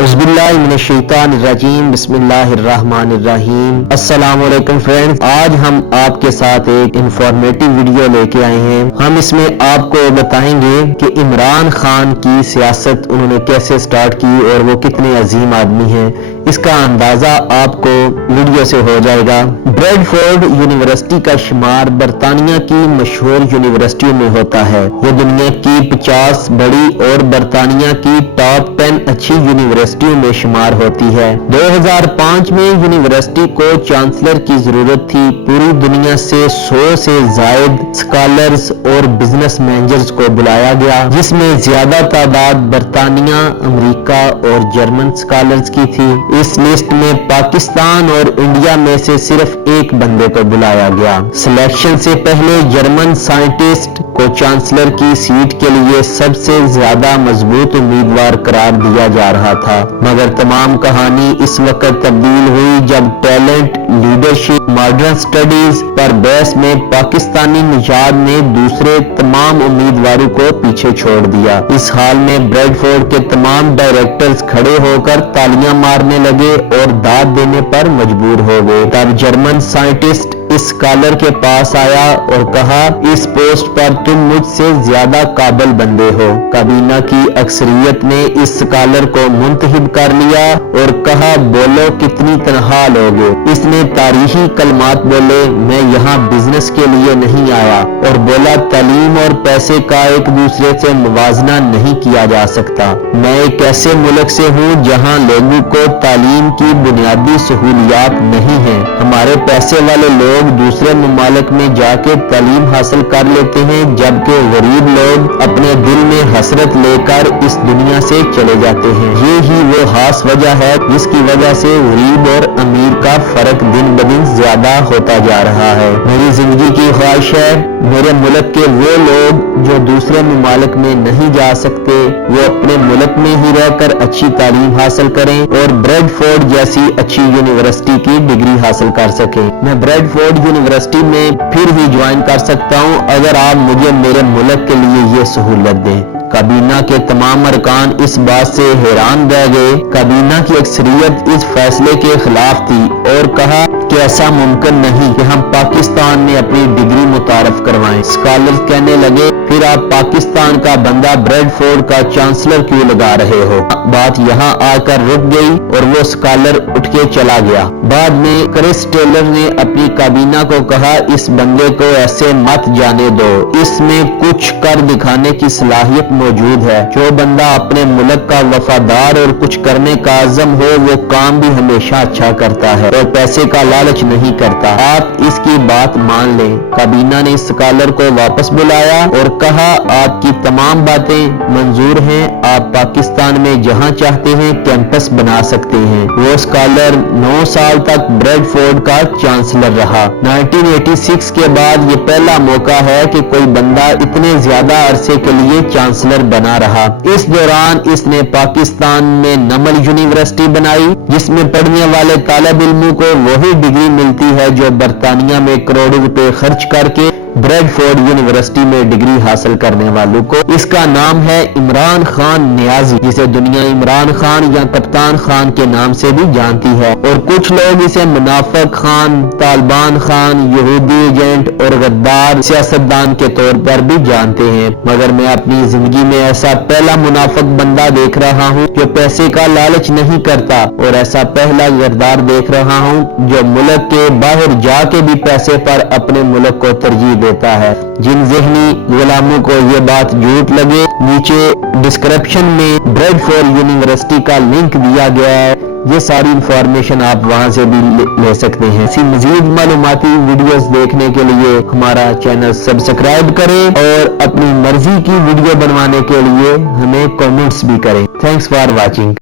औज़ुबिल्लाहिमिनश्शैतानिर्रजीम बिस्मिल्लाहिर्रहमानिर्रहीम। अस्सलाम वालेकुम फ्रेंड्स, आज हम आपके साथ एक इंफॉर्मेटिव वीडियो लेके आए हैं। हम इसमें आपको बताएंगे कि इमरान खान की सियासत उन्होंने कैसे स्टार्ट की और वो कितने अजीम आदमी हैं। इसका अंदाजा आपको वीडियो से हो जाएगा। ब्रेडफोर्ड यूनिवर्सिटी का शुमार बरतानिया की मशहूर यूनिवर्सिटियों में होता है। ये दुनिया की 50 बड़ी और बरतानिया की टॉप 10 अच्छी यूनिवर्सिटियों में शुमार होती है। 2005 में यूनिवर्सिटी को चांसलर की जरूरत थी। पूरी दुनिया से 100 से जायद स्कॉलर्स और बिजनेस मैनेजर्स को बुलाया गया, जिसमें ज्यादा तादाद बरतानिया, अमेरिका और जर्मन स्कॉलर्स की थी। इस लिस्ट में पाकिस्तान और इंडिया में से सिर्फ एक बंदे को बुलाया गया। सिलेक्शन से पहले जर्मन साइंटिस्ट को चांसलर की सीट के लिए सबसे ज्यादा मजबूत उम्मीदवार करार दिया जा रहा था, मगर तमाम कहानी इस वक्त तब्दील हुई जब टैलेंट, लीडरशिप, मॉडर्न स्टडीज पर बहस में पाकिस्तानी निजात ने दूसरे तमाम उम्मीदवारों को पीछे छोड़ दिया। इस हाल में ब्रेडफोर्ड के तमाम डायरेक्टर्स खड़े होकर तालियां मारने लगे और दाद देने पर मजबूर हो गए। तब जर्मन साइंटिस्ट इस स्कॉलर के पास आया और कहा, इस पोस्ट पर तुम मुझसे ज्यादा काबिल बंदे हो। काबीना की अक्सरियत ने इस स्कॉलर को मुंतखब कर लिया और कहा, बोलो कितनी तनख्वाह लोगे। इसने तारीखी कलमात बोले, मैं यहाँ बिजनेस के लिए नहीं आया, और बोला तालीम और पैसे का एक दूसरे से मुवाजना नहीं किया जा सकता। मैं एक ऐसे मुल्क से हूँ जहाँ लोगों को तालीम की बुनियादी सहूलियात नहीं है। हमारे पैसे वाले लोग दूसरे ममालिक में जाके तालीम हासिल कर लेते हैं, जबकि गरीब लोग अपने दिल में हसरत लेकर इस दुनिया से चले जाते हैं। ये ही वो खास वजह है जिसकी वजह से गरीब और अमीर का फर्क दिन ब दिन ज्यादा होता जा रहा है। मेरी जिंदगी की ख्वाहिश है मेरे मुल्क के वो लोग जो दूसरे ममालिक में नहीं जा सकते, वो अपने मुल्क में ही रहकर अच्छी तालीम हासिल करें और ब्रेडफोर्ड जैसी अच्छी यूनिवर्सिटी की डिग्री हासिल कर सकें। मैं ब्रेडफोर्ड यूनिवर्सिटी में फिर ही ज्वाइन कर सकता हूं अगर आप मुझे मेरे मुल्क के लिए ये सहूलत दें। काबीना के तमाम अरकान इस बात से हैरान रह गए। काबीना की अक्सरियत इस फैसले के खिलाफ थी और कहा कि ऐसा मुमकिन नहीं कि हम पाकिस्तान में अपनी डिग्री मुतारफ करवाएं। स्कॉलर्स कहने लगे, फिर आप पाकिस्तान का बंदा ब्रेडफोर्ड का चांसलर क्यों लगा रहे हो। बात यहाँ आकर रुक गई और वो स्कॉलर उठ के चला गया। बाद में क्रिस टेलर ने अपनी काबीना को कहा, इस बंदे को ऐसे मत जाने दो, इसमें कुछ कर दिखाने की सलाहियत मौजूद है। जो बंदा अपने मुल्क का वफादार और कुछ करने का आज़म हो, वो काम भी हमेशा अच्छा करता है और पैसे का लालच नहीं करता। आप इसकी बात मान लें। काबीना ने स्कॉलर को वापस बुलाया और कहा, आपकी तमाम बातें मंजूर हैं, आप पाकिस्तान में जहां चाहते हैं कैंपस बना सकते हैं। वो स्कॉलर 9 साल तक ब्रेडफोर्ड का चांसलर रहा। 1986 के बाद ये पहला मौका है कि कोई बंदा इतने ज्यादा अरसे के लिए चांसलर बना रहा। इस दौरान इसने पाकिस्तान में नमल यूनिवर्सिटी बनाई, जिसमें पढ़ने वाले तालिब इल्मों को वही डिग्री मिलती है जो बरतानिया में करोड़ों रुपए खर्च करके ब्रेडफोर्ड यूनिवर्सिटी में डिग्री हासिल करने वालों को। इसका नाम है इमरान खान नियाजी, जिसे दुनिया इमरान खान या कप्तान खान के नाम से भी जानती है, और कुछ लोग इसे मुनाफिक खान, तालिबान खान, यहूदी एजेंट और गद्दार सियासतदान के तौर पर भी जानते हैं। मगर मैं अपनी जिंदगी में ऐसा पहला मुनाफिक बंदा देख रहा हूँ जो पैसे का लालच नहीं करता, और ऐसा पहला गद्दार देख रहा हूँ जो मुल्क के बाहर जाके भी पैसे पर अपने मुल्क को तरजीह देता है। जिन ज़हनी गुलामों को ये बात झूठ लगे, नीचे डिस्क्रिप्शन में ब्रेडफोर्ड यूनिवर्सिटी का लिंक दिया गया है। ये सारी इंफॉर्मेशन आप वहां से भी ले सकते हैं। इसी मजीद मालूमाती वीडियोस देखने के लिए हमारा चैनल सब्सक्राइब करें और अपनी मर्जी की वीडियो बनवाने के लिए हमें कमेंट्स भी करें। Thanks for watching.